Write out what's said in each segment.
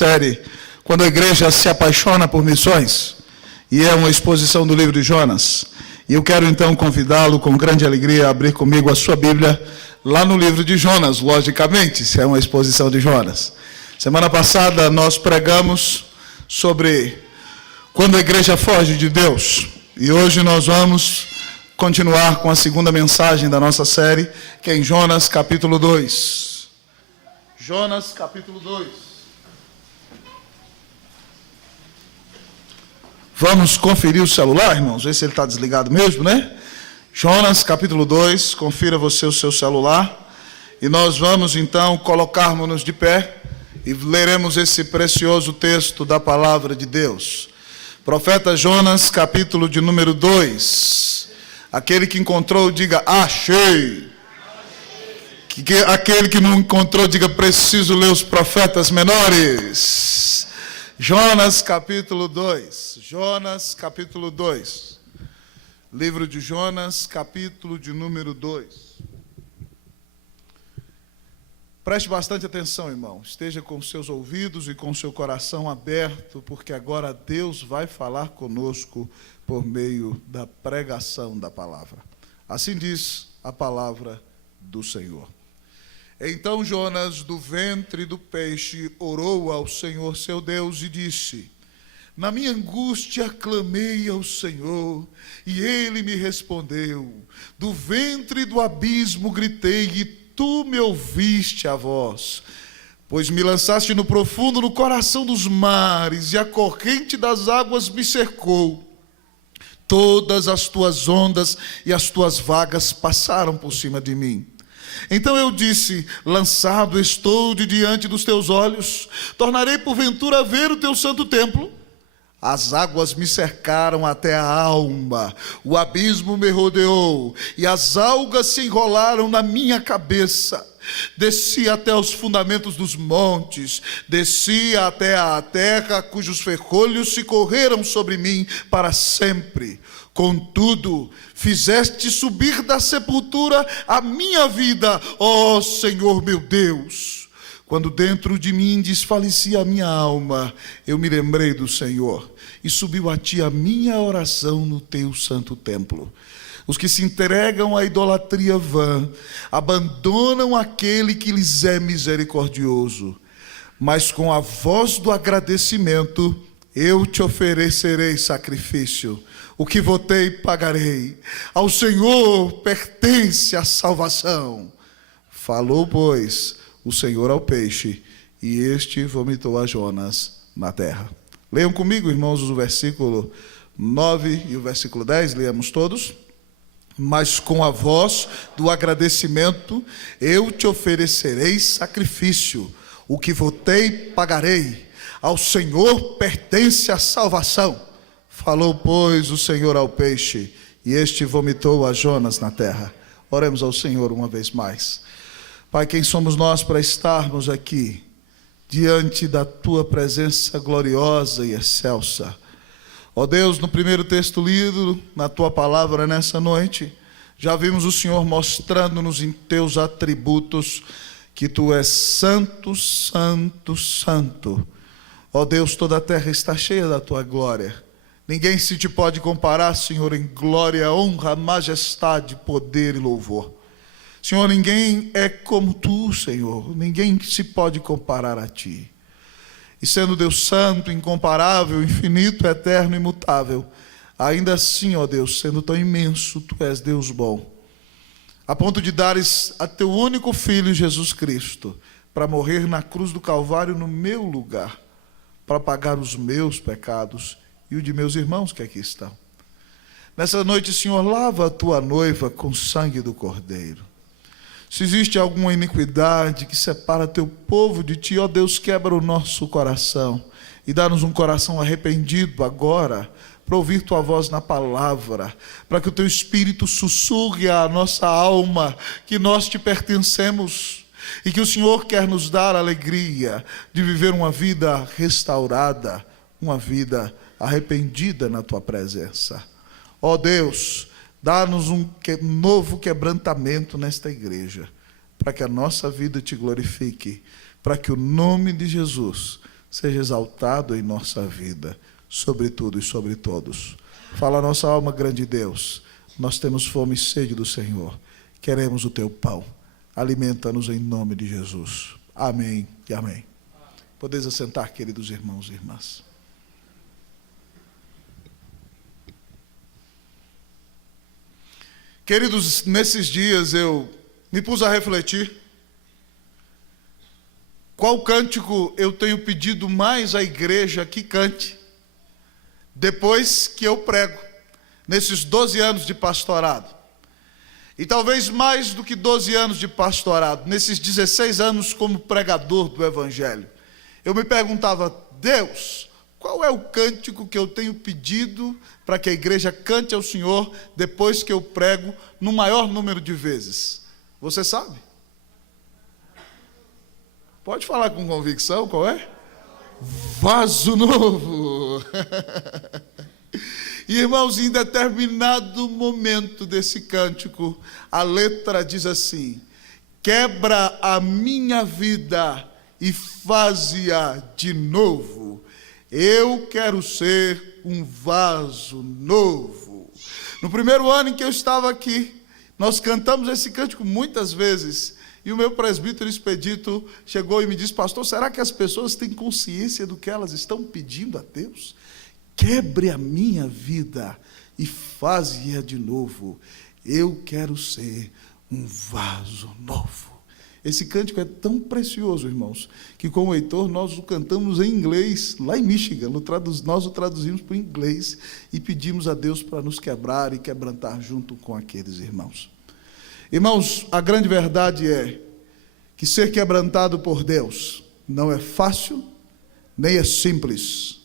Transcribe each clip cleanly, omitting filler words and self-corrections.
série Quando a Igreja se Apaixona por Missões, e é uma exposição do livro de Jonas. E eu quero então convidá-lo com grande alegria a abrir comigo a sua Bíblia lá no livro de Jonas, logicamente, se é uma exposição de Jonas. Semana passada nós pregamos sobre quando a igreja foge de Deus, e hoje nós vamos continuar com a segunda mensagem da nossa série, que é em Jonas capítulo 2. Jonas capítulo 2. Vamos conferir o celular, irmãos, ver se ele está desligado mesmo, né? Jonas capítulo 2, confira você o seu celular, e nós vamos então colocarmos-nos de pé e leremos esse precioso texto da palavra de Deus. Profeta Jonas, capítulo de número 2. Aquele que encontrou, diga, achei. Aquele que não encontrou, diga, preciso ler os profetas menores. Jonas, capítulo 2. Jonas, capítulo 2. Livro de Jonas, capítulo de número 2. Preste bastante atenção, irmão. Esteja com seus ouvidos e com seu coração aberto, porque agora Deus vai falar conosco por meio da pregação da palavra. Assim diz a palavra do Senhor. Então Jonas, do ventre do peixe, orou ao Senhor seu Deus e disse: na minha angústia clamei ao Senhor, e Ele me respondeu. Do ventre do abismo gritei, e Tu me ouviste a voz. Pois me lançaste no profundo, no coração dos mares, e a corrente das águas me cercou. Todas as Tuas ondas e as Tuas vagas passaram por cima de mim. Então eu disse: lançado estou de diante dos Teus olhos, tornarei porventura a ver o Teu santo templo. As águas me cercaram até a alma, o abismo me rodeou, e as algas se enrolaram na minha cabeça. Desci até os fundamentos dos montes, desci até a terra, cujos ferrolhos se correram sobre mim para sempre. Contudo, fizeste subir da sepultura a minha vida, ó Senhor meu Deus. Quando dentro de mim desfalecia a minha alma, eu me lembrei do Senhor, e subiu a Ti a minha oração no Teu santo templo. Os que se entregam à idolatria vã, abandonam aquele que lhes é misericordioso. Mas com a voz do agradecimento, eu Te oferecerei sacrifício. O que votei, pagarei. Ao Senhor pertence a salvação. Falou, pois, o Senhor ao peixe, e este vomitou a Jonas na terra. Leiam comigo, irmãos, o versículo 9 e o versículo 10, leamos todos. Mas com a voz do agradecimento, eu te oferecerei sacrifício. O que votei, pagarei. Ao Senhor pertence a salvação. Falou, pois, o Senhor ao peixe, e este vomitou a Jonas na terra. Oremos ao Senhor uma vez mais. Pai, quem somos nós para estarmos aqui diante da Tua presença gloriosa e excelsa? Ó Deus, no primeiro texto lido na Tua palavra nessa noite, já vimos o Senhor mostrando-nos em Teus atributos que Tu és santo, santo, santo. Ó Deus, toda a terra está cheia da Tua glória. Ninguém se Te pode comparar, Senhor, em glória, honra, majestade, poder e louvor. Senhor, ninguém é como Tu, Senhor. Ninguém se pode comparar a Ti. E sendo Deus santo, incomparável, infinito, eterno, imutável, ainda assim, ó Deus, sendo tão imenso, Tu és Deus bom, a ponto de dares a Teu único Filho, Jesus Cristo, para morrer na cruz do Calvário no meu lugar, para pagar os meus pecados e o de meus irmãos que aqui estão. Nessa noite, Senhor, lava a Tua noiva com o sangue do Cordeiro. Se existe alguma iniquidade que separa Teu povo de Ti, ó Deus, quebra o nosso coração e dá-nos um coração arrependido agora, para ouvir Tua voz na palavra, para que o Teu Espírito sussurre à nossa alma que nós Te pertencemos e que o Senhor quer nos dar a alegria de viver uma vida restaurada, uma vida arrependida na Tua presença. Ó Deus, dá-nos um novo quebrantamento nesta igreja, para que a nossa vida Te glorifique, para que o nome de Jesus seja exaltado em nossa vida, sobre tudo e sobre todos. Fala a nossa alma, grande Deus, nós temos fome e sede do Senhor, queremos o teu pão, alimenta-nos em nome de Jesus. Amém e amém. Podeis assentar, queridos irmãos e irmãs. Queridos, nesses dias eu me pus a refletir qual cântico eu tenho pedido mais à igreja que cante depois que eu prego, nesses 12 anos de pastorado. E talvez mais do que 12 anos de pastorado, nesses 16 anos como pregador do Evangelho, eu me perguntava: Deus, qual é o cântico que eu tenho pedido para que a igreja cante ao Senhor depois que eu prego no maior número de vezes? Você sabe? Pode falar com convicção, qual é? Vaso novo. E, irmãos, em determinado momento desse cântico, a letra diz assim: quebra a minha vida e faze-a de novo. Eu quero ser um vaso novo. No primeiro ano em que eu estava aqui, nós cantamos esse cântico muitas vezes. E o meu presbítero Expedito chegou e me disse: pastor, será que as pessoas têm consciência do que elas estão pedindo a Deus? Quebre a minha vida e faze-a de novo. Eu quero ser um vaso novo. Esse cântico é tão precioso, irmãos, que com o Heitor nós o cantamos em inglês, lá em Michigan. Nós o traduzimos para o inglês e pedimos a Deus para nos quebrar e quebrantar junto com aqueles irmãos. Irmãos, a grande verdade é que ser quebrantado por Deus não é fácil, nem é simples.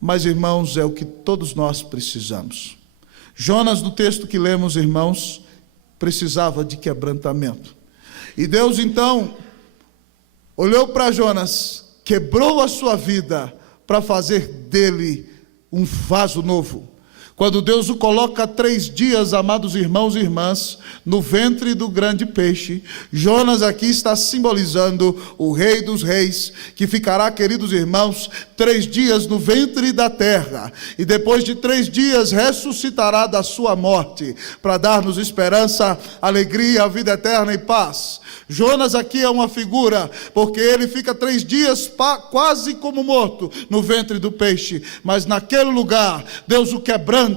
Mas, irmãos, é o que todos nós precisamos. Jonas, no texto que lemos, irmãos, precisava de quebrantamento. E Deus, então, olhou para Jonas, quebrou a sua vida para fazer dele um vaso novo. Quando Deus o coloca 3 dias, amados irmãos e irmãs, no ventre do grande peixe, Jonas aqui está simbolizando o Rei dos Reis, que ficará, queridos irmãos, 3 dias no ventre da terra, e depois de 3 dias ressuscitará da sua morte, para dar-nos esperança, alegria, vida eterna e paz. Jonas aqui é uma figura, porque ele fica 3 dias quase como morto no ventre do peixe, mas naquele lugar Deus o quebranta,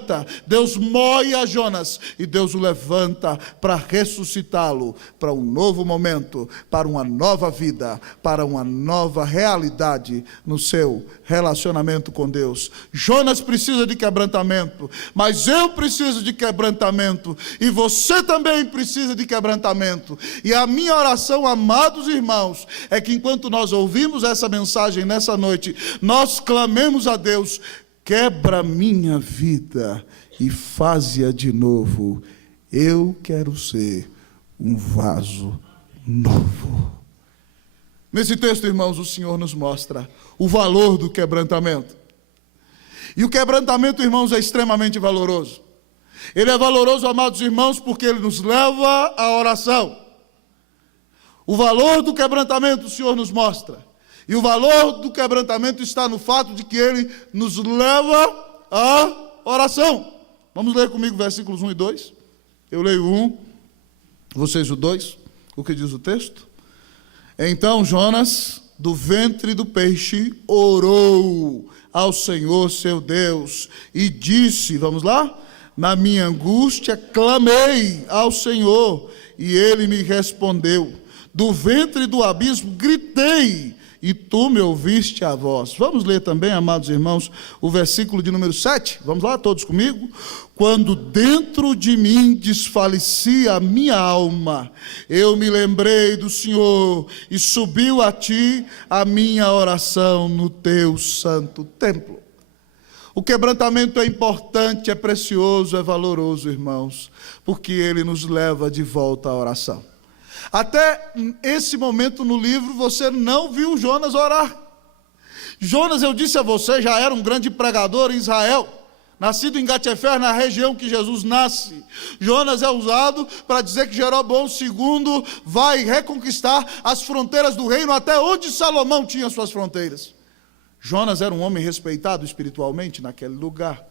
Deus moe a Jonas e Deus o levanta para ressuscitá-lo para um novo momento, para uma nova vida, para uma nova realidade no seu relacionamento com Deus. Jonas precisa de quebrantamento, mas eu preciso de quebrantamento, e você também precisa de quebrantamento. E a minha oração, amados irmãos, é que enquanto nós ouvimos essa mensagem nessa noite, nós clamemos a Deus: quebra minha vida e faze-a de novo. Eu quero ser um vaso novo. Nesse texto, irmãos, o Senhor nos mostra o valor do quebrantamento. E o quebrantamento, irmãos, é extremamente valoroso. Ele é valoroso, amados irmãos, porque ele nos leva à oração. O valor do quebrantamento o Senhor nos mostra. E o valor do quebrantamento está no fato de que ele nos leva à oração. Vamos ler comigo versículos 1 e 2. Eu leio o 1, vocês o 2. O que diz o texto? Então Jonas, do ventre do peixe, orou ao Senhor seu Deus e disse, vamos lá? Na minha angústia clamei ao Senhor e ele me respondeu. Do ventre do abismo gritei e tu me ouviste a voz. Vamos ler também, amados irmãos, o versículo de número 7. Vamos lá, todos comigo? Quando dentro de mim desfalecia a minha alma, eu me lembrei do Senhor e subiu a ti a minha oração no teu santo templo. O quebrantamento é importante, é precioso, é valoroso, irmãos, porque ele nos leva de volta à oração. Até esse momento no livro você não viu Jonas orar. Jonas, eu disse a você, já era um grande pregador em Israel, nascido em Gat-Hefer, na região que Jesus nasce. Jonas é usado para dizer que Jeroboão II vai reconquistar as fronteiras do reino até onde Salomão tinha suas fronteiras. Jonas era um homem respeitado espiritualmente naquele lugar.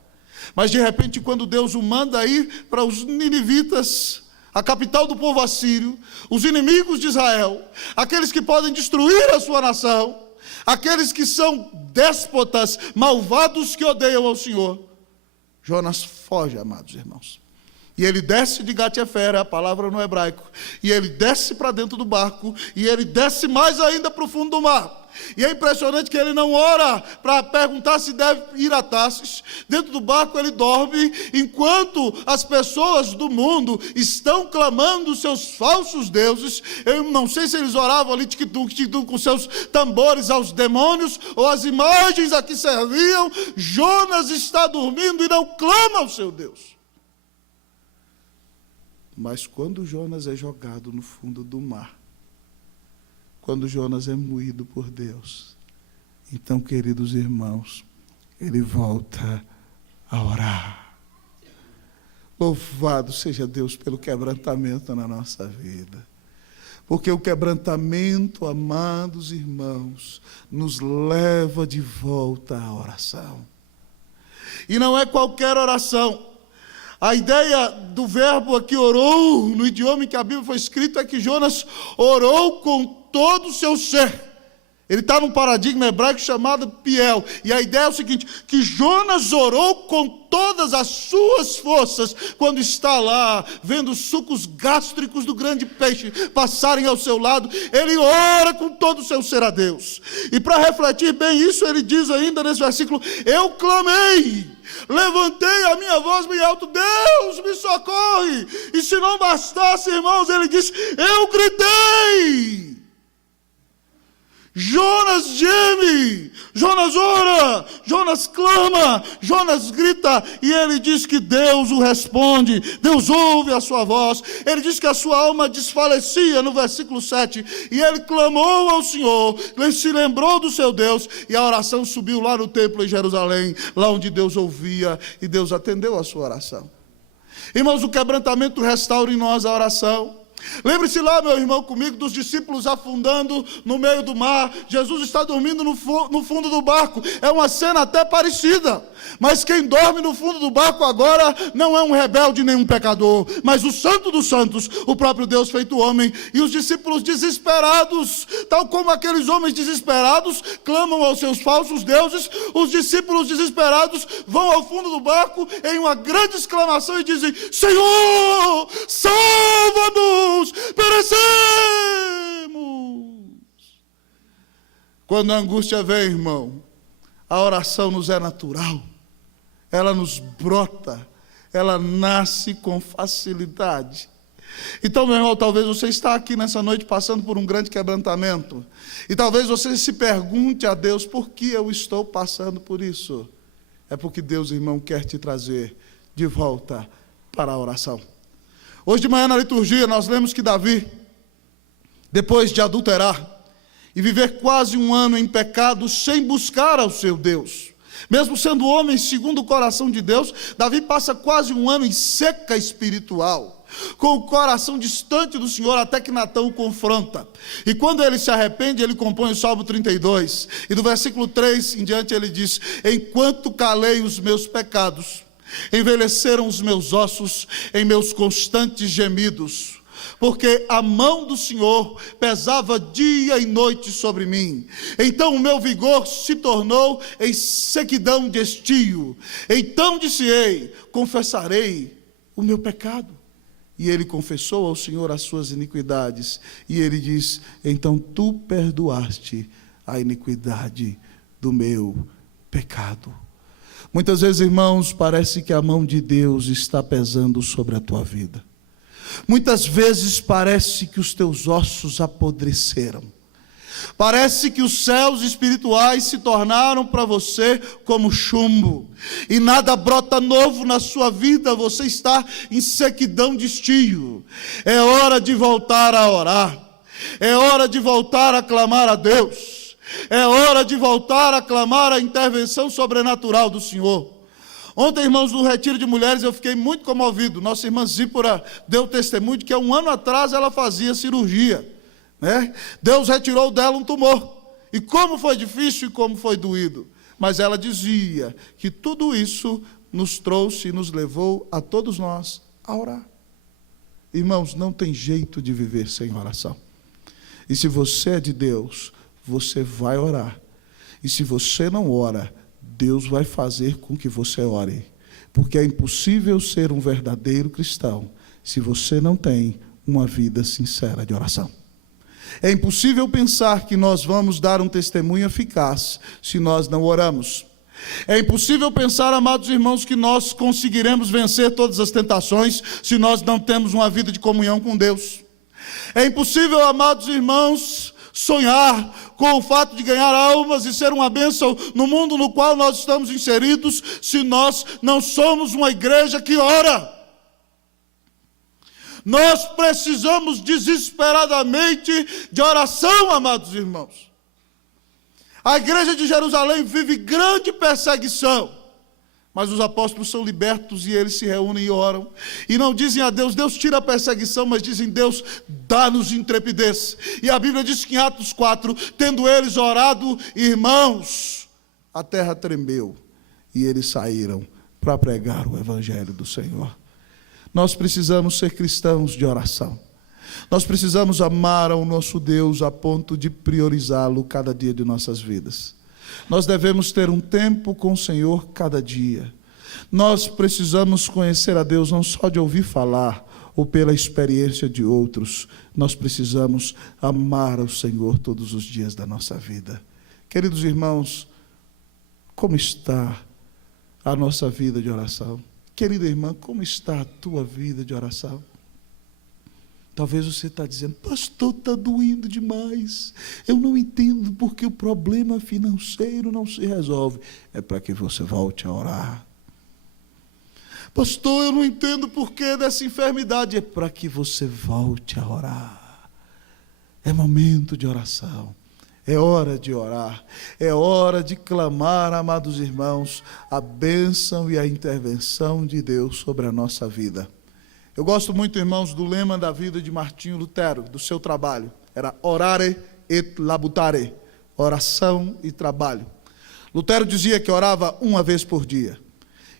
Mas de repente, quando Deus o manda ir para os ninivitas, a capital do povo assírio, os inimigos de Israel, aqueles que podem destruir a sua nação, aqueles que são déspotas, malvados que odeiam ao Senhor, Jonas foge, amados irmãos. E ele desce de Gat-Hefer, é a palavra no hebraico, e ele desce para dentro do barco, e ele desce mais ainda para o fundo do mar. E é impressionante que ele não ora para perguntar se deve ir a Tarsis. Dentro do barco ele dorme, enquanto as pessoas do mundo estão clamando seus falsos deuses. Eu não sei se eles oravam ali com seus tambores aos demônios, ou as imagens a que serviam. Jonas está dormindo e não clama ao seu Deus. Mas quando Jonas é jogado no fundo do mar, quando Jonas é moído por Deus, então, queridos irmãos, ele volta a orar. Louvado seja Deus pelo quebrantamento na nossa vida. Porque o quebrantamento, amados irmãos, nos leva de volta à oração. E não é qualquer oração. A ideia do verbo aqui, orou, no idioma em que a Bíblia foi escrita, é que Jonas orou com todo o seu ser. Ele está num paradigma hebraico chamado Piel. E a ideia é o seguinte, que Jonas orou com todas as suas forças, quando está lá, vendo os sucos gástricos do grande peixe passarem ao seu lado, ele ora com todo o seu ser a Deus. E para refletir bem isso, ele diz ainda nesse versículo, eu clamei, levantei a minha voz bem alto, Deus me socorre. E se não bastasse, irmãos, ele diz, eu gritei. Jonas geme, Jonas ora, Jonas clama, Jonas grita, e ele diz que Deus o responde, Deus ouve a sua voz. Ele diz que a sua alma desfalecia no versículo 7, e ele clamou ao Senhor, ele se lembrou do seu Deus, e a oração subiu lá no templo em Jerusalém, lá onde Deus ouvia, e Deus atendeu a sua oração. Irmãos, o quebrantamento restaura em nós a oração. Lembre-se lá, meu irmão, comigo, dos discípulos afundando no meio do mar. Jesus está dormindo no fundo do barco. É uma cena até parecida. Mas quem dorme no fundo do barco agora não é um rebelde nem um pecador, mas o santo dos santos, o próprio Deus feito homem. E os discípulos desesperados, tal como aqueles homens desesperados clamam aos seus falsos deuses, os discípulos desesperados vão ao fundo do barco em uma grande exclamação e dizem, Senhor, salva-nos, perecemos. Quando a angústia vem, irmão, a oração nos é natural. Ela nos brota, ela nasce com facilidade. Então, meu irmão, talvez você está aqui nessa noite passando por um grande quebrantamento, e talvez você se pergunte a Deus, por que eu estou passando por isso? É porque Deus, irmão, quer te trazer de volta para a oração. Hoje de manhã na liturgia nós lemos que Davi, depois de adulterar e viver quase um ano em pecado sem buscar ao seu Deus, mesmo sendo homem segundo o coração de Deus, Davi passa quase um ano em seca espiritual, com o coração distante do Senhor, até que Natã o confronta. E quando ele se arrepende, ele compõe o Salmo 32, e do versículo 3 em diante ele diz, enquanto calei os meus pecados, envelheceram os meus ossos em meus constantes gemidos, porque a mão do Senhor pesava dia e noite sobre mim. Então o meu vigor se tornou em sequidão de estio. Então disse-ei, confessarei o meu pecado. E ele confessou ao Senhor as suas iniquidades. E ele diz, então tu perdoaste a iniquidade do meu pecado. Muitas vezes, irmãos, parece que a mão de Deus está pesando sobre a tua vida. Muitas vezes parece que os teus ossos apodreceram. Parece que os céus espirituais se tornaram para você como chumbo. E nada brota novo na sua vida, você está em sequidão de estio. É hora de voltar a orar. É hora de voltar a clamar a Deus. É hora de voltar a clamar a intervenção sobrenatural do Senhor. Ontem, irmãos, no retiro de mulheres, eu fiquei muito comovido. Nossa irmã Zípora deu testemunho de que há um ano atrás ela fazia cirurgia, né? Deus retirou dela um tumor. e como foi difícil e como foi doído. Mas ela dizia que tudo isso nos trouxe e nos levou a todos nós a orar. Irmãos, não tem jeito de viver sem oração. E se você é de Deus, você vai orar. E se você não ora, Deus vai fazer com que você ore. Porque é impossível ser um verdadeiro cristão se você não tem uma vida sincera de oração. É impossível pensar que nós vamos dar um testemunho eficaz se nós não oramos. É impossível pensar, amados irmãos, que nós conseguiremos vencer todas as tentações se nós não temos uma vida de comunhão com Deus. É impossível, amados irmãos, sonhar com o fato de ganhar almas e ser uma bênção no mundo no qual nós estamos inseridos se nós não somos uma igreja que ora. Nós precisamos desesperadamente de oração, amados irmãos. A igreja de Jerusalém vive grande perseguição, mas os apóstolos são libertos e eles se reúnem e oram. E não dizem a Deus, Deus tira a perseguição, mas dizem, Deus, dá-nos intrepidez. E a Bíblia diz que em Atos 4, tendo eles orado, irmãos, a terra tremeu e eles saíram para pregar o evangelho do Senhor. Nós precisamos ser cristãos de oração. Nós precisamos amar ao nosso Deus a ponto de priorizá-lo cada dia de nossas vidas. Nós devemos ter um tempo com o Senhor cada dia. Nós precisamos conhecer a Deus não só de ouvir falar ou pela experiência de outros. Nós precisamos amar ao Senhor todos os dias da nossa vida. Queridos irmãos, como está a nossa vida de oração? Querida irmã, como está a tua vida de oração? Talvez você está dizendo, pastor, está doendo demais. Eu não entendo porque o problema financeiro não se resolve. É para que você volte a orar. Pastor, eu não entendo porquê dessa enfermidade. É para que você volte a orar. É momento de oração. É hora de orar. É hora de clamar, amados irmãos, a bênção e a intervenção de Deus sobre a nossa vida. Eu gosto muito, irmãos, do lema da vida de Martinho Lutero, do seu trabalho. Era orare et labutare, oração e trabalho. Lutero dizia que orava uma vez por dia.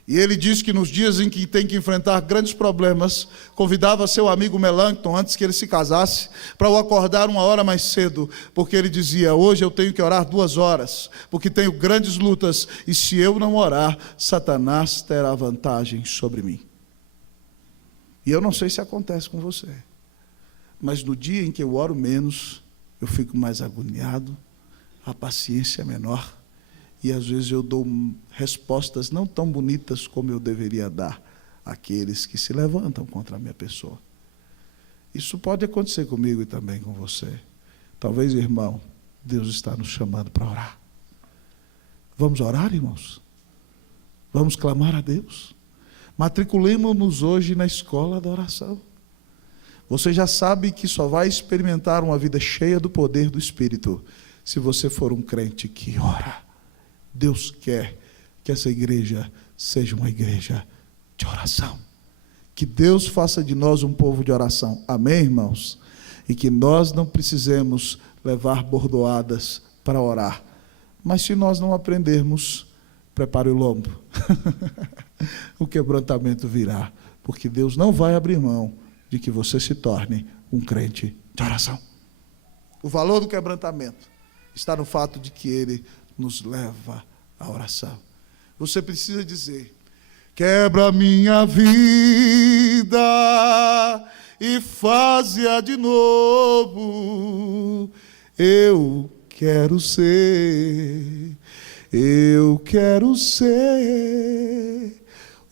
E ele diz que nos dias em que tem que enfrentar grandes problemas, convidava seu amigo Melancton, antes que ele se casasse, para o acordar 1 hora mais cedo, porque ele dizia, hoje eu tenho que orar 2 horas, porque tenho grandes lutas, e se eu não orar, Satanás terá vantagem sobre mim. E eu não sei se acontece com você, mas no dia em que eu oro menos, eu fico mais agoniado, a paciência é menor, e às vezes eu dou respostas não tão bonitas como eu deveria dar àqueles que se levantam contra a minha pessoa. Isso pode acontecer comigo e também com você. Talvez, irmão, Deus está nos chamando para orar. Vamos orar, irmãos? Vamos clamar a Deus? Matriculemos-nos hoje na escola da oração. Você já sabe que só vai experimentar uma vida cheia do poder do Espírito se você for um crente que ora. Deus quer que essa igreja seja uma igreja de oração. Que Deus faça de nós um povo de oração. Amém, irmãos? E que nós não precisemos levar bordoadas para orar. Mas se nós não aprendermos, prepare o lombo. O quebrantamento virá. Porque Deus não vai abrir mão de que você se torne um crente de oração. O valor do quebrantamento está no fato de que ele nos leva à oração. Você precisa dizer, quebra minha vida e faz-a de novo. Eu quero ser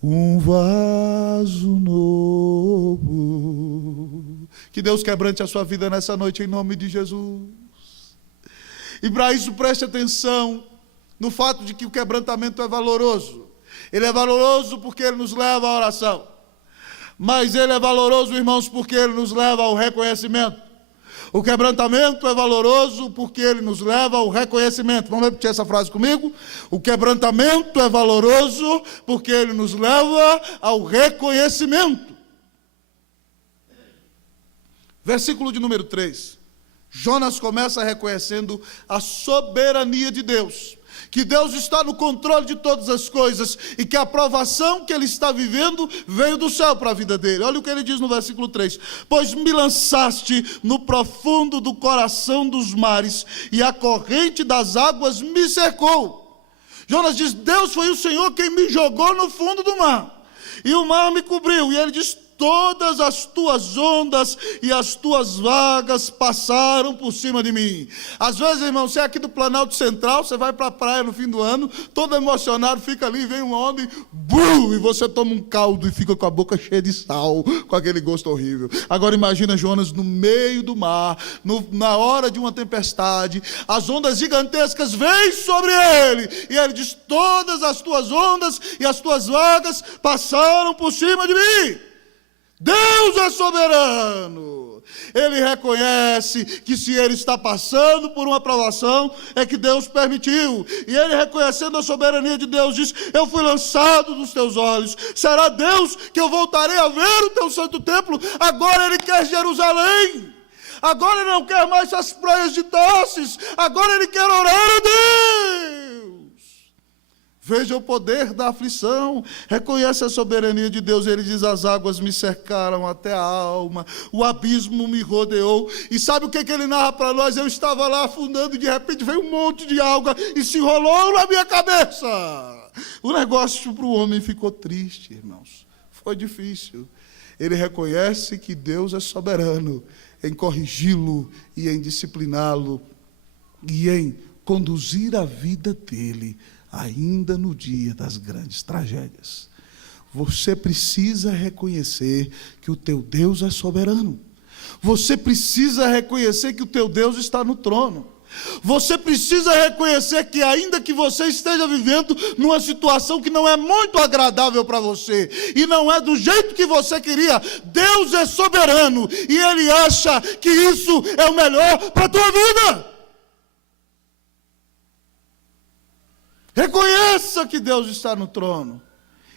um vaso novo. Que Deus quebrante a sua vida nessa noite em nome de Jesus. E para isso preste atenção no fato de que o quebrantamento é valoroso. Ele é valoroso porque ele nos leva à oração. Mas ele é valoroso, irmãos, porque ele nos leva ao reconhecimento. O quebrantamento é valoroso porque ele nos leva ao reconhecimento. Vamos repetir essa frase comigo? O quebrantamento é valoroso porque ele nos leva ao reconhecimento. Versículo de número 3. Jonas começa reconhecendo a soberania de Deus, que Deus está no controle de todas as coisas e que a provação que ele está vivendo veio do céu para a vida dele. Olha o que ele diz no versículo 3: pois me lançaste no profundo do coração dos mares e a corrente das águas me cercou. Jonas diz: Deus foi o Senhor quem me jogou no fundo do mar e o mar me cobriu. E ele diz: todas as tuas ondas e as tuas vagas passaram por cima de mim. Às vezes, irmão, você é aqui do Planalto Central, você vai para a praia no fim do ano, todo emocionado, fica ali, vem uma onda e você toma um caldo e fica com a boca cheia de sal, com aquele gosto horrível. Agora imagina Jonas no meio do mar, na hora de uma tempestade, as ondas gigantescas vêm sobre ele, e ele diz: todas as tuas ondas e as tuas vagas passaram por cima de mim. Deus é soberano. Ele reconhece que se ele está passando por uma provação, é que Deus permitiu. E ele, reconhecendo a soberania de Deus, diz: eu fui lançado dos teus olhos. Será Deus que eu voltarei a ver o teu santo templo? Agora ele quer Jerusalém. Agora ele não quer mais as praias de Tarsis. Agora ele quer orar a Deus. Veja o poder da aflição, reconhece a soberania de Deus. Ele diz: as águas me cercaram até a alma, o abismo me rodeou. E sabe o que ele narra para nós? Eu estava lá afundando e de repente veio um monte de alga e se enrolou na minha cabeça. O negócio para o homem ficou triste, irmãos. Foi difícil. Ele reconhece que Deus é soberano em corrigi-lo e em discipliná-lo e em conduzir a vida dele ainda no dia das grandes tragédias. Você precisa reconhecer que o teu Deus é soberano. Você precisa reconhecer que o teu Deus está no trono. Você precisa reconhecer que ainda que você esteja vivendo numa situação que não é muito agradável para você, e não é do jeito que você queria, Deus é soberano, e Ele acha que isso é o melhor para a tua vida. Reconheça que Deus está no trono.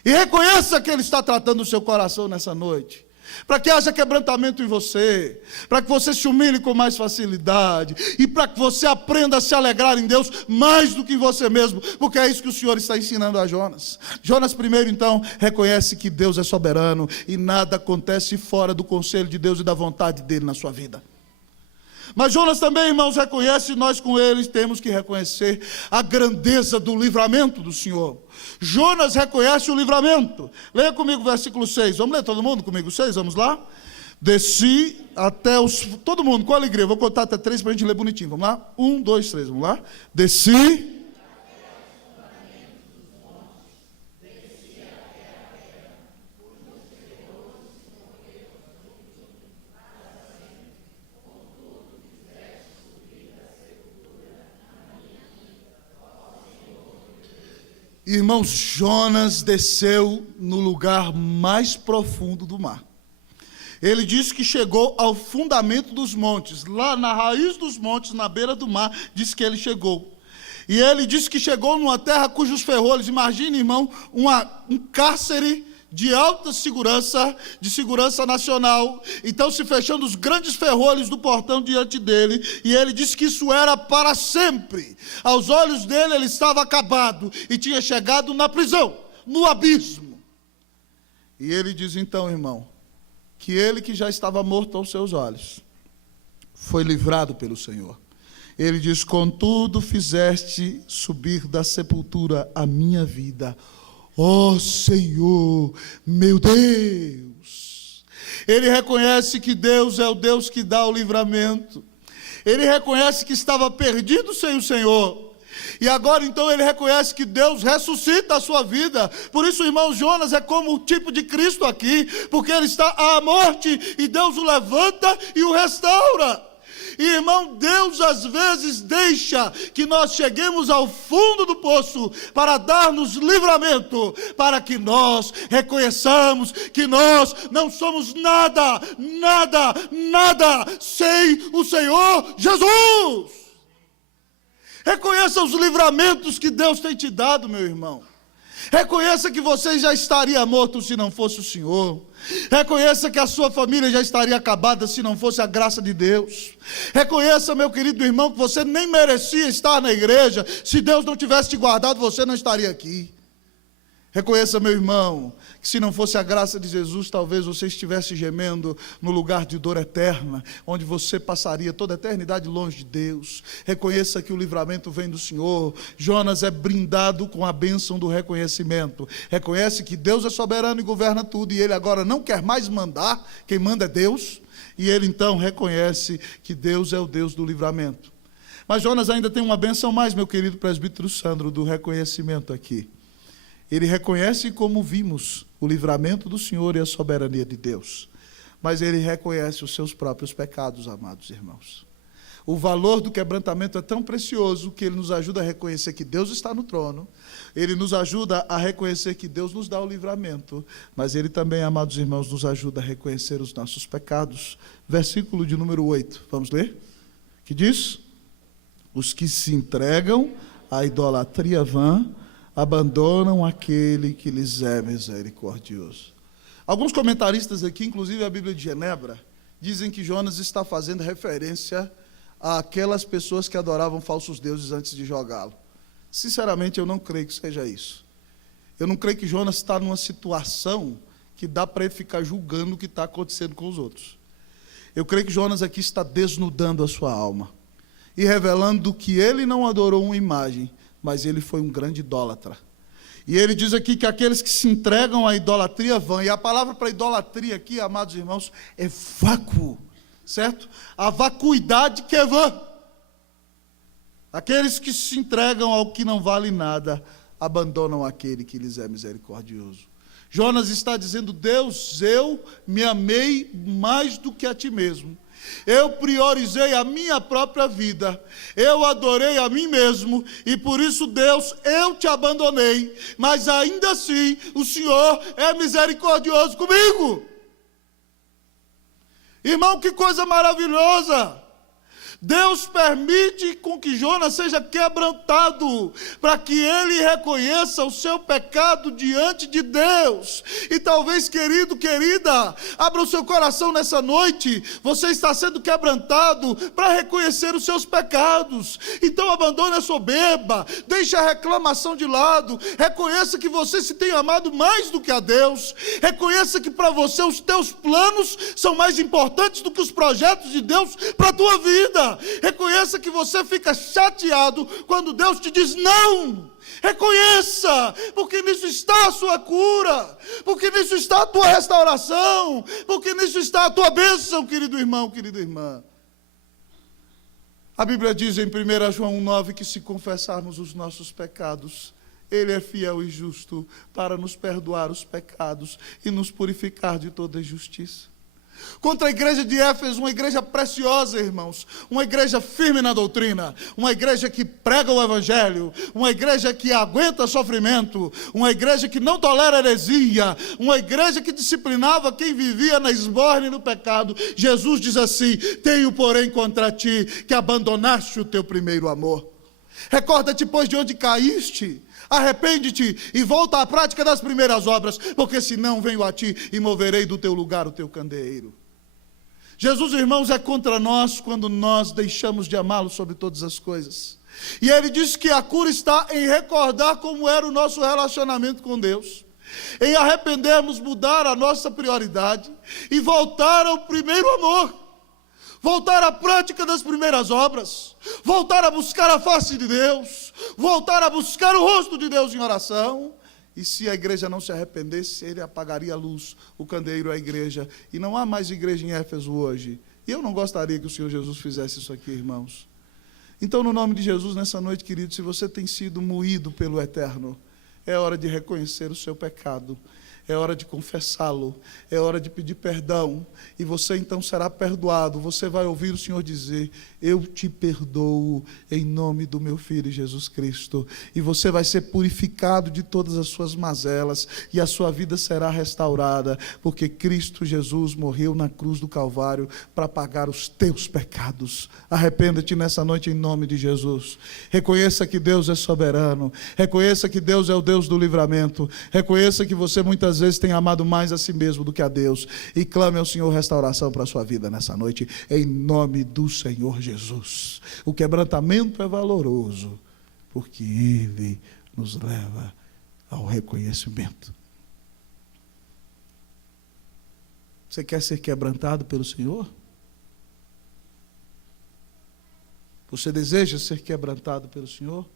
E reconheça que Ele está tratando o seu coração nessa noite. Para que haja quebrantamento em você. Para que você se humilhe com mais facilidade. E para que você aprenda a se alegrar em Deus mais do que em você mesmo. Porque é isso que o Senhor está ensinando a Jonas. Jonas primeiro então reconhece que Deus é soberano. E nada acontece fora do conselho de Deus e da vontade dEle na sua vida. Mas Jonas também, irmãos, reconhece, e nós com eles temos que reconhecer a grandeza do livramento do Senhor. Jonas reconhece o livramento. Leia comigo o versículo 6. Vamos ler todo mundo comigo? 6, vamos lá? Desci até os... Todo mundo, com alegria. Vou contar até 3 para a gente ler bonitinho. Vamos lá? 1, 2, 3, vamos lá? Desci... Irmãos, Jonas desceu no lugar mais profundo do mar. Ele disse que chegou ao fundamento dos montes, lá na raiz dos montes, na beira do mar, disse que ele chegou. E ele disse que chegou numa terra cujos ferrolhos, imagine, irmão, um cárcere de alta segurança, de segurança nacional. Então se fechando os grandes ferrolhos do portão diante dele, e ele disse que isso era para sempre. Aos olhos dele ele estava acabado e tinha chegado na prisão, no abismo. E ele diz então, irmão, que ele que já estava morto aos seus olhos, foi livrado pelo Senhor. Ele diz: contudo fizeste subir da sepultura a minha vida, ó Senhor, meu Deus. Ele reconhece que Deus é o Deus que dá o livramento. Ele reconhece que estava perdido sem o Senhor. E agora então ele reconhece que Deus ressuscita a sua vida. Por isso, irmão, Jonas é como o tipo de Cristo aqui, porque ele está à morte e Deus o levanta e o restaura. E, irmão, Deus às vezes deixa que nós cheguemos ao fundo do poço para dar-nos livramento, para que nós reconheçamos que nós não somos nada, nada, nada sem o Senhor Jesus. Reconheça os livramentos que Deus tem te dado, meu irmão. Reconheça que você já estaria morto se não fosse o Senhor. Reconheça que a sua família já estaria acabada se não fosse a graça de Deus. Reconheça, meu querido irmão, que você nem merecia estar na igreja. Se Deus não tivesse te guardado, você não estaria aqui. Reconheça, meu irmão, que se não fosse a graça de Jesus, talvez você estivesse gemendo no lugar de dor eterna, onde você passaria toda a eternidade longe de Deus. Reconheça que o livramento vem do Senhor. Jonas é brindado com a bênção do reconhecimento. Reconhece que Deus é soberano e governa tudo, e ele agora não quer mais mandar, quem manda é Deus, e ele então reconhece que Deus é o Deus do livramento. Mas Jonas ainda tem uma bênção mais, meu querido presbítero Sandro, do reconhecimento aqui. Ele reconhece, como vimos, o livramento do Senhor e a soberania de Deus. Mas ele reconhece os seus próprios pecados, amados irmãos. O valor do quebrantamento é tão precioso que ele nos ajuda a reconhecer que Deus está no trono. Ele nos ajuda a reconhecer que Deus nos dá o livramento. Mas ele também, amados irmãos, nos ajuda a reconhecer os nossos pecados. Versículo de número 8. Vamos ler? Que diz? Os que se entregam à idolatria vã abandonam aquele que lhes é misericordioso. Alguns comentaristas aqui, inclusive a Bíblia de Genebra, dizem que Jonas está fazendo referência àquelas pessoas que adoravam falsos deuses antes de jogá-lo. Sinceramente, eu não creio que seja isso. Eu não creio que Jonas está numa situação que dá para ele ficar julgando o que está acontecendo com os outros. Eu creio que Jonas aqui está desnudando a sua alma e revelando que ele não adorou uma imagem, mas ele foi um grande idólatra. E ele diz aqui que aqueles que se entregam à idolatria vã, e a palavra para idolatria aqui, amados irmãos, é vácuo, certo? A vacuidade que é vã. Aqueles que se entregam ao que não vale nada, abandonam aquele que lhes é misericordioso. Jonas está dizendo: Deus, eu me amei mais do que a ti mesmo. Eu priorizei a minha própria vida, eu adorei a mim mesmo, e por isso, Deus, eu te abandonei, mas ainda assim, o Senhor é misericordioso comigo. Irmão, que coisa maravilhosa! Deus permite com que Jonas seja quebrantado, para que ele reconheça o seu pecado diante de Deus. E talvez, querido, querida, abra o seu coração nessa noite. Você está sendo quebrantado para reconhecer os seus pecados. Então abandone a soberba, deixe a reclamação de lado, reconheça que você se tem amado mais do que a Deus, reconheça que para você os teus planos são mais importantes do que os projetos de Deus para a tua vida. Reconheça que você fica chateado quando Deus te diz não. Reconheça, porque nisso está a sua cura, porque nisso está a tua restauração, porque nisso está a tua bênção, querido irmão, querida irmã. A Bíblia diz em 1 João 1,9 que se confessarmos os nossos pecados, Ele é fiel e justo para nos perdoar os pecados e nos purificar de toda injustiça. Contra a igreja de Éfeso, uma igreja preciosa, irmãos, uma igreja firme na doutrina, uma igreja que prega o evangelho, uma igreja que aguenta sofrimento, uma igreja que não tolera heresia, uma igreja que disciplinava quem vivia na esborne e no pecado. Jesus diz assim: tenho, porém, contra ti que abandonaste o teu primeiro amor. Recorda-te, pois, de onde caíste, arrepende-te e volta à prática das primeiras obras, porque senão venho a ti e moverei do teu lugar o teu candeeiro. Jesus, irmãos, é contra nós quando nós deixamos de amá-lo sobre todas as coisas. E ele diz que a cura está em recordar como era o nosso relacionamento com Deus, em arrependermos, mudar a nossa prioridade e voltar ao primeiro amor, voltar à prática das primeiras obras, voltar a buscar a face de Deus, voltar a buscar o rosto de Deus em oração. E se a igreja não se arrependesse, ele apagaria a luz, o candeeiro é a igreja, e não há mais igreja em Éfeso hoje. E eu não gostaria que o Senhor Jesus fizesse isso aqui, irmãos. Então, no nome de Jesus, nessa noite, querido, se você tem sido moído pelo Eterno, é hora de reconhecer o seu pecado, é hora de confessá-lo, é hora de pedir perdão, e você então será perdoado. Você vai ouvir o Senhor dizer: eu te perdoo em nome do meu Filho Jesus Cristo, e você vai ser purificado de todas as suas mazelas, e a sua vida será restaurada, porque Cristo Jesus morreu na cruz do Calvário para pagar os teus pecados. Arrependa-te nessa noite em nome de Jesus. Reconheça que Deus é soberano, reconheça que Deus é o Deus do livramento, reconheça que você muitas vezes tem amado mais a si mesmo do que a Deus, e clame ao Senhor restauração para a sua vida nessa noite, em nome do Senhor Jesus. O quebrantamento é valoroso, porque Ele nos leva ao reconhecimento. Você quer ser quebrantado pelo Senhor? Você deseja ser quebrantado pelo Senhor?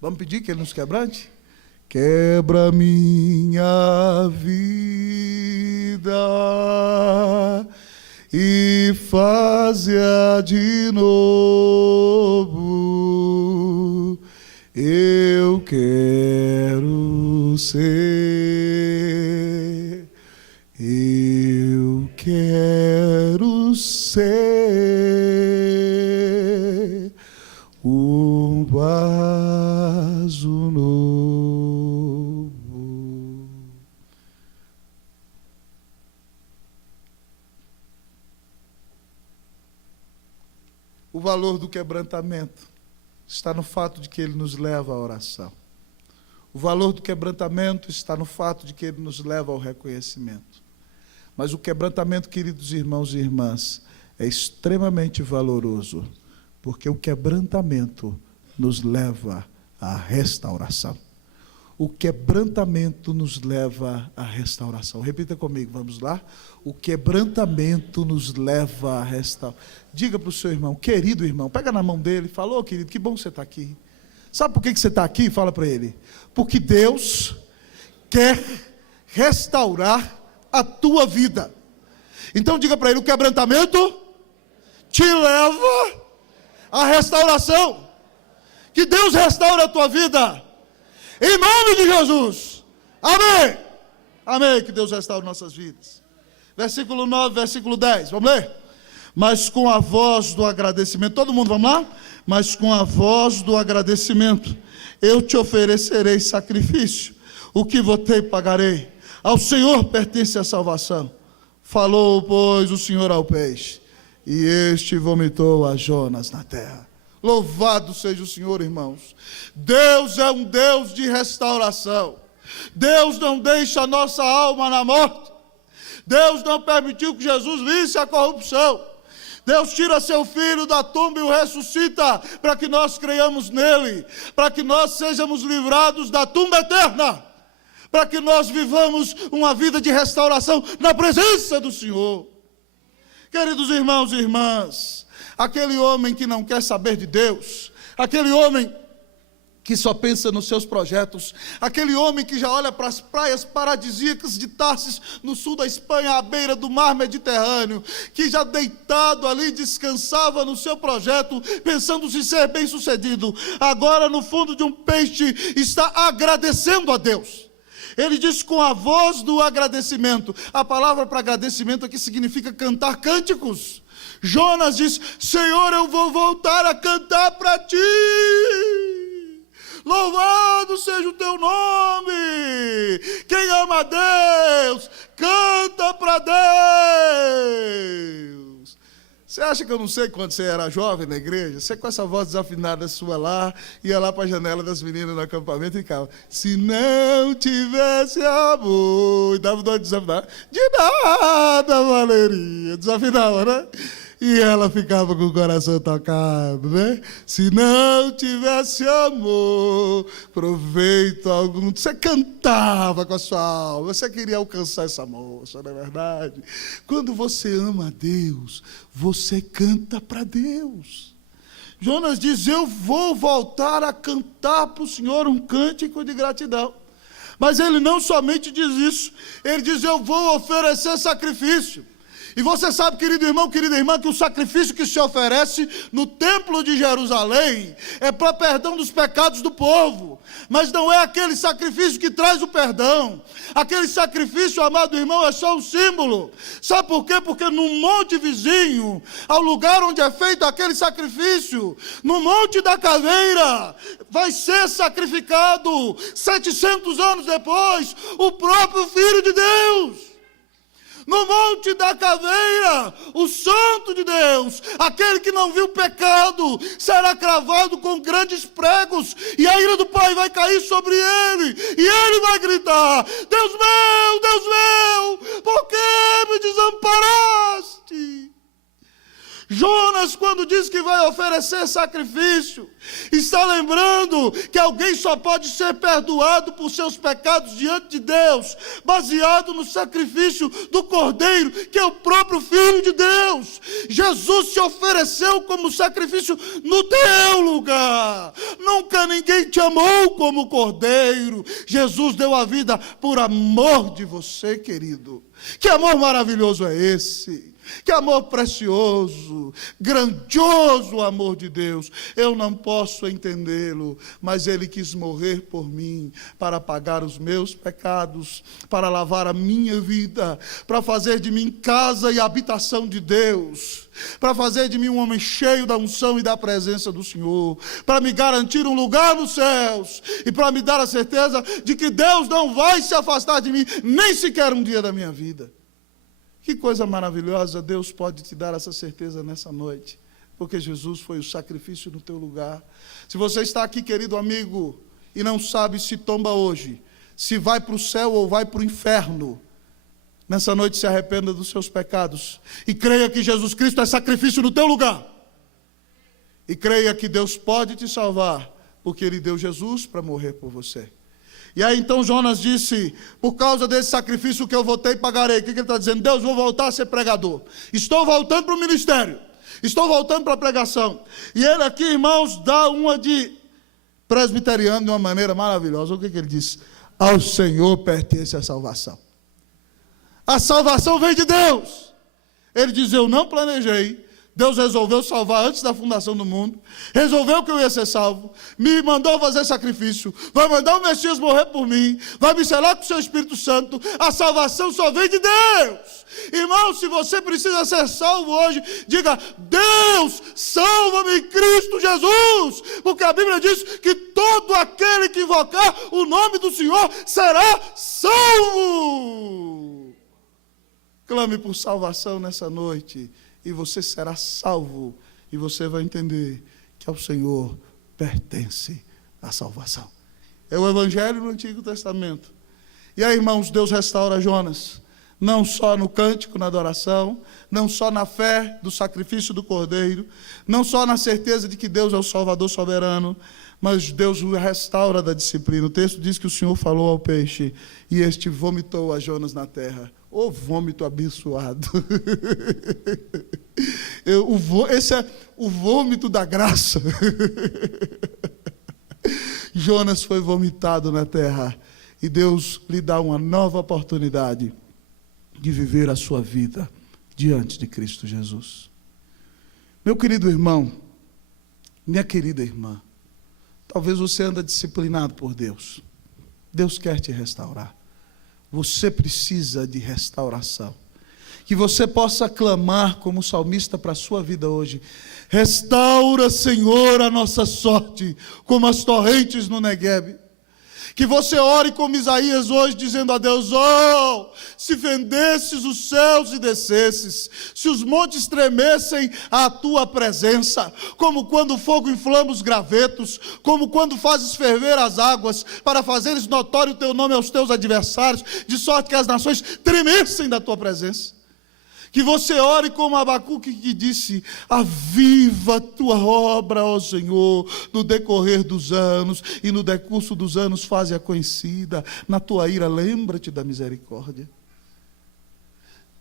Vamos pedir que Ele nos quebrante? Quebra minha vida e faz-a de novo. Eu quero ser, eu quero ser um vaso novo. O valor do quebrantamento está no fato de que ele nos leva à oração. O valor do quebrantamento está no fato de que ele nos leva ao reconhecimento. Mas o quebrantamento, queridos irmãos e irmãs, é extremamente valoroso, porque o quebrantamento nos leva à restauração. O quebrantamento nos leva à restauração. Repita comigo, vamos lá? O quebrantamento nos leva à restauração. Diga para o seu irmão: querido irmão, pega na mão dele, fala: ô querido, que bom que você está aqui. Sabe por que você está aqui? Fala para ele: porque Deus quer restaurar a tua vida. Então diga para ele: o quebrantamento te leva à restauração. Que Deus restaure a tua vida, em nome de Jesus. Amém. Amém. Que Deus restaure nossas vidas. Versículo 9, versículo 10. Vamos ler? Mas com a voz do agradecimento. Todo mundo, vamos lá? Mas com a voz do agradecimento eu te oferecerei sacrifício. O que votei pagarei. Ao Senhor pertence a salvação. Falou, pois, o Senhor ao peixe, e este vomitou a Jonas na terra. Louvado seja o Senhor, irmãos. Deus é um Deus de restauração. Deus não deixa a nossa alma na morte. Deus não permitiu que Jesus visse a corrupção. Deus tira seu filho da tumba e o ressuscita para que nós creiamos nele, para que nós sejamos livrados da tumba eterna, para que nós vivamos uma vida de restauração na presença do Senhor. Queridos irmãos e irmãs, aquele homem que não quer saber de Deus, aquele homem que só pensa nos seus projetos, aquele homem que já olha para as praias paradisíacas de Tarsis, no sul da Espanha, à beira do mar Mediterrâneo, que já deitado ali descansava no seu projeto, pensando-se ser bem sucedido, agora no fundo de um peixe está agradecendo a Deus. Ele diz com a voz do agradecimento. A palavra para agradecimento aqui significa cantar cânticos. Jonas diz: Senhor, eu vou voltar a cantar para ti. Louvado seja o teu nome. Quem ama a Deus, canta para Deus. Você acha que eu não sei quando você era jovem na igreja? Você com essa voz desafinada sua lá, ia lá para a janela das meninas no acampamento e ficava: se não tivesse amor, e dava dó de desafinar. De nada valeria. Desafinava, né? E ela ficava com o coração tocado, né? Se não tivesse amor, proveito algum. Você cantava com a sua alma, você queria alcançar essa moça, não é verdade? Quando você ama a Deus, você canta para Deus. Jonas diz: eu vou voltar a cantar para o Senhor um cântico de gratidão. Mas ele não somente diz isso, ele diz: eu vou oferecer sacrifício. E você sabe, querido irmão, querida irmã, que o sacrifício que se oferece no templo de Jerusalém é para perdão dos pecados do povo, mas não é aquele sacrifício que traz o perdão. Aquele sacrifício, amado irmão, é só um símbolo. Sabe por quê? Porque no monte vizinho, ao lugar onde é feito aquele sacrifício, no Monte da Caveira, vai ser sacrificado 700 anos depois o próprio Filho de Deus. No Monte da Caveira, o Santo de Deus, aquele que não viu pecado, será cravado com grandes pregos, e a ira do Pai vai cair sobre ele, e ele vai gritar: Deus meu, por que me desamparaste? Jonas, quando diz que vai oferecer sacrifício, está lembrando que alguém só pode ser perdoado por seus pecados diante de Deus, baseado no sacrifício do Cordeiro, que é o próprio Filho de Deus. Jesus se ofereceu como sacrifício no teu lugar. Nunca ninguém te amou como Cordeiro. Jesus deu a vida por amor de você, querido. Que amor maravilhoso é esse? Que amor precioso, grandioso amor de Deus. Eu não posso entendê-lo, mas Ele quis morrer por mim, para pagar os meus pecados, para lavar a minha vida, para fazer de mim casa e habitação de Deus, para fazer de mim um homem cheio da unção e da presença do Senhor, para me garantir um lugar nos céus, e para me dar a certeza de que Deus não vai se afastar de mim, nem sequer um dia da minha vida. Que coisa maravilhosa, Deus pode te dar essa certeza nessa noite, porque Jesus foi o sacrifício no teu lugar. Se você está aqui, querido amigo, e não sabe se tomba hoje, se vai para o céu ou vai para o inferno, nessa noite se arrependa dos seus pecados, e creia que Jesus Cristo é sacrifício no teu lugar, e creia que Deus pode te salvar, porque Ele deu Jesus para morrer por você. E aí então Jonas disse: por causa desse sacrifício que eu votei, pagarei. O que ele está dizendo? Deus, vou voltar a ser pregador. Estou voltando para o ministério. Estou voltando para a pregação. E ele aqui, irmãos, dá uma de presbiteriano de uma maneira maravilhosa. O que ele diz? Ao Senhor pertence a salvação. A salvação vem de Deus. Ele diz: eu não planejei. Deus resolveu salvar antes da fundação do mundo, resolveu que eu ia ser salvo, me mandou fazer sacrifício, vai mandar o Messias morrer por mim, vai me selar com o seu Espírito Santo. A salvação só vem de Deus. Irmão, se você precisa ser salvo hoje, diga: Deus, salva-me em Cristo Jesus, porque a Bíblia diz que todo aquele que invocar o nome do Senhor será salvo. Clame por salvação nessa noite, e você será salvo, e você vai entender que ao Senhor pertence a salvação. É o Evangelho no Antigo Testamento. E aí, irmãos, Deus restaura Jonas, não só no cântico, na adoração, não só na fé do sacrifício do Cordeiro, não só na certeza de que Deus é o Salvador soberano, mas Deus o restaura da disciplina. O texto diz que o Senhor falou ao peixe, e este vomitou a Jonas na terra. Ô vômito abençoado. Esse é o vômito da graça. Jonas foi vomitado na terra, e Deus lhe dá uma nova oportunidade de viver a sua vida diante de Cristo Jesus. Meu querido irmão, minha querida irmã, talvez você anda disciplinado por Deus. Deus quer te restaurar. Você precisa de restauração. Que você possa clamar como salmista para a sua vida hoje: restaura, Senhor, a nossa sorte, como as torrentes no Neguebe. Que você ore como Isaías hoje, dizendo a Deus: oh, se fendesses os céus e descesses, se os montes tremessem à tua presença, como quando o fogo inflama os gravetos, como quando fazes ferver as águas, para fazeres notório o teu nome aos teus adversários, de sorte que as nações tremessem da tua presença. Que você ore como Abacuque, que disse: aviva a tua obra, ó Senhor, no decorrer dos anos, e no decurso dos anos faze-a conhecida. Na tua ira lembra-te da misericórdia.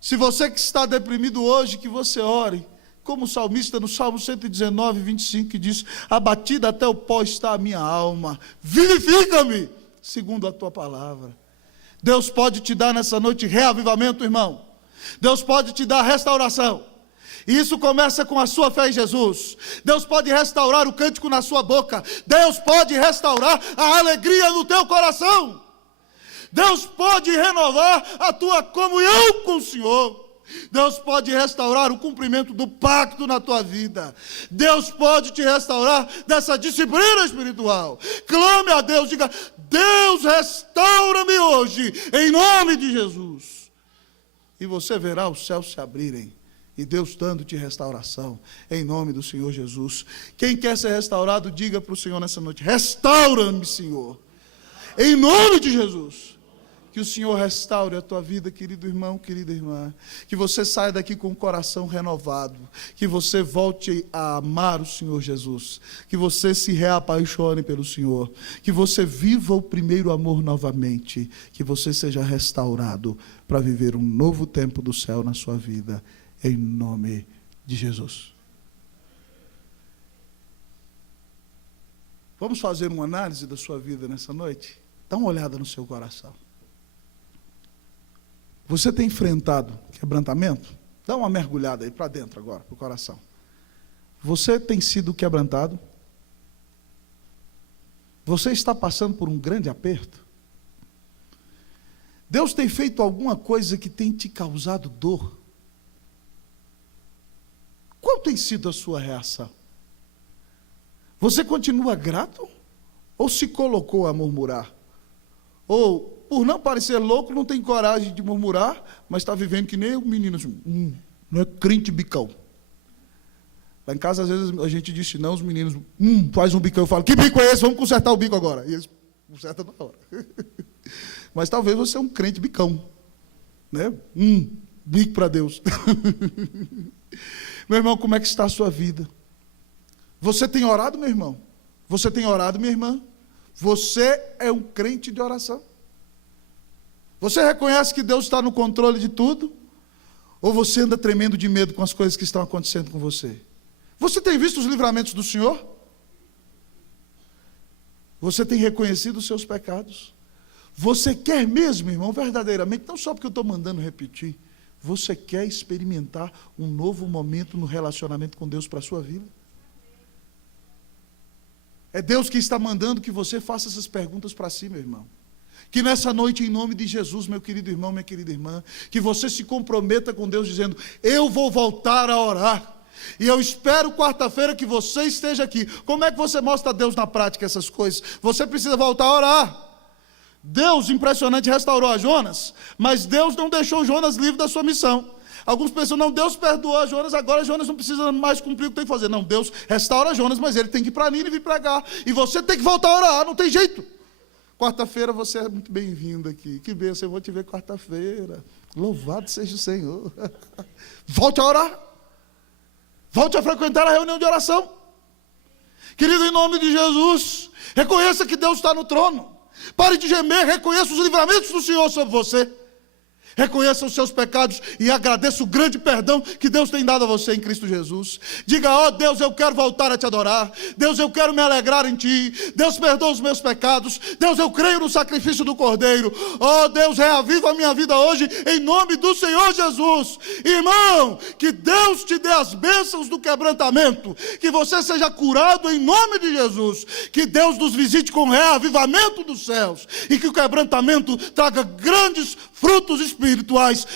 Se você que está deprimido hoje, que você ore como o salmista no Salmo 119, 25, que diz: abatida até o pó está a minha alma, vivifica-me segundo a tua palavra. Deus pode te dar nessa noite reavivamento, irmão. Deus pode te dar restauração. E isso começa com a sua fé em Jesus. Deus pode restaurar o cântico na sua boca. Deus pode restaurar a alegria no teu coração. Deus pode renovar a tua comunhão com o Senhor. Deus pode restaurar o cumprimento do pacto na tua vida. Deus pode te restaurar dessa disciplina espiritual. Clame a Deus, diga: Deus, restaura-me hoje, em nome de Jesus. E você verá os céus se abrirem, e Deus dando-te restauração, em nome do Senhor Jesus. Quem quer ser restaurado, diga para o Senhor nessa noite: restaura-me, Senhor, em nome de Jesus. Que o Senhor restaure a tua vida, querido irmão, querida irmã. Que você saia daqui com o coração renovado. Que você volte a amar o Senhor Jesus. Que você se reapaixone pelo Senhor. Que você viva o primeiro amor novamente. Que você seja restaurado para viver um novo tempo do céu na sua vida. Em nome de Jesus. Vamos fazer uma análise da sua vida nessa noite? Dá uma olhada no seu coração. Você tem enfrentado quebrantamento? Dá uma mergulhada aí para dentro agora, para o coração. Você tem sido quebrantado? Você está passando por um grande aperto? Deus tem feito alguma coisa que tem te causado dor? Qual tem sido a sua reação? Você continua grato? Ou se colocou a murmurar? Ou, por não parecer louco, não tem coragem de murmurar, mas está vivendo que nem o menino, assim, não é crente bicão. Lá em casa, às vezes, a gente diz, não, os meninos, faz um bicão. Eu falo: que bico é esse? Vamos consertar o bico agora. E eles consertam na hora. Mas talvez você é um crente bicão. Né? Bico para Deus. Meu irmão, como é que está a sua vida? Você tem orado, meu irmão? Você tem orado, minha irmã? Você é um crente de oração? Você reconhece que Deus está no controle de tudo? Ou você anda tremendo de medo com as coisas que estão acontecendo com você? Você tem visto os livramentos do Senhor? Você tem reconhecido os seus pecados? Você quer mesmo, irmão, verdadeiramente, não só porque eu estou mandando repetir, você quer experimentar um novo momento no relacionamento com Deus para a sua vida? É Deus que está mandando que você faça essas perguntas para si, meu irmão. Que nessa noite, em nome de Jesus, meu querido irmão, minha querida irmã, que você se comprometa com Deus dizendo: eu vou voltar a orar. E eu espero quarta-feira que você esteja aqui. Como é que você mostra a Deus na prática essas coisas? Você precisa voltar a orar. Deus, impressionante, restaurou a Jonas, mas Deus não deixou Jonas livre da sua missão. Alguns pensam: não, Deus perdoou a Jonas, agora Jonas não precisa mais cumprir o que tem que fazer. Não, Deus restaura Jonas, mas ele tem que ir para Nínive e pregar. E você tem que voltar a orar, não tem jeito. Quarta-feira você é muito bem-vindo aqui. Que bênção, eu vou te ver quarta-feira. Louvado seja o Senhor. Volte a orar. Volte a frequentar a reunião de oração. Querido, em nome de Jesus, reconheça que Deus está no trono. Pare de gemer, reconheça os livramentos do Senhor sobre você. Reconheça os seus pecados e agradeça o grande perdão que Deus tem dado a você em Cristo Jesus. Diga: ó Deus, eu quero voltar a te adorar. Deus, eu quero me alegrar em ti. Deus, perdoa os meus pecados. Deus, eu creio no sacrifício do Cordeiro. Ó Deus, reaviva a minha vida hoje em nome do Senhor Jesus. Irmão, que Deus te dê as bênçãos do quebrantamento. Que você seja curado em nome de Jesus. Que Deus nos visite com reavivamento dos céus. E que o quebrantamento traga grandes frutos espirituais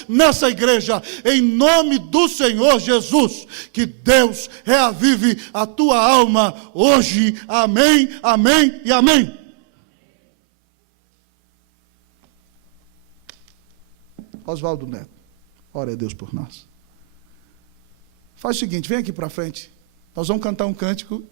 nessa igreja, em nome do Senhor Jesus. Que Deus reavive a tua alma hoje. Amém, amém e amém. Oswaldo Neto, ore a Deus por nós. Faz o seguinte, vem aqui para frente. Nós vamos cantar um cântico